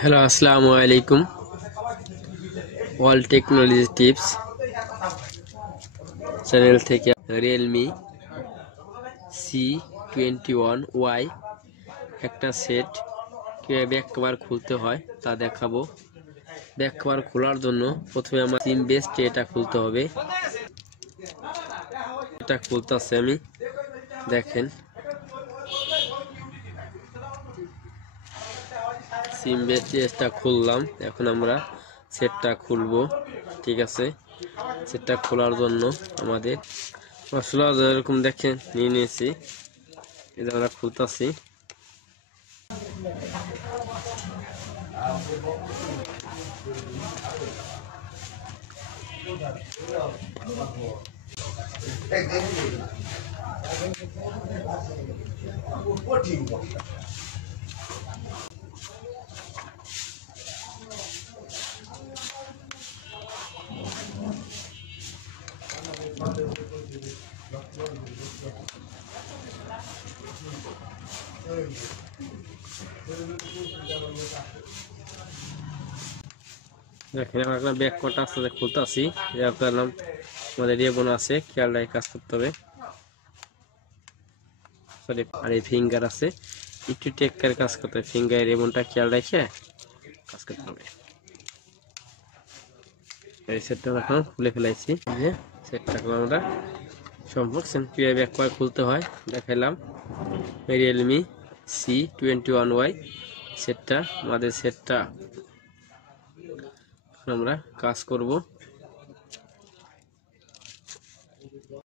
Hello, আসসালামু আলাইকুম। World technology tips channel থেকে রিয়েলমি C21Y একটা সেট কিভাবে ব্যাক কভার খুলতে হয় তা দেখাবো। ব্যাক কভার খোলার জন্য প্রথমে আমার সিম বেসটি এটা খুলতে হবে। এটা খুলতেছে, আমি দেখেন সিম বেসটা খুললাম। এখন আমরা সেটটা খুলবো। ঠিক আছে, সেটটা খোলার জন্য আমাদের মশলা এরকম দেখেন নিয়ে নিয়েছি। এটা আমরা খুলতেছি। দেখেন আমরা ব্যাক কটা আস্তে খুলতেছি। আমাদের রিবন আছে, খেয়াল রেখে কাজ করতে হবে। সরি, আর এই ফিঙ্গার আছে, একটু টেক করে কাজ করতে হবে। ফিঙ্গার রিবনটা খেয়াল রেখে কাজ করতে হবে। এই সেটটা এখন খুলে ফেলাইছি। সেটটা আমরা সম্পর্ক কিভাবে ব্যাক করে খুলতে হয় দেখাইলাম। রিয়েলমি C21Y সেটটা, আমাদের সেটটা আমরা কাজ করব।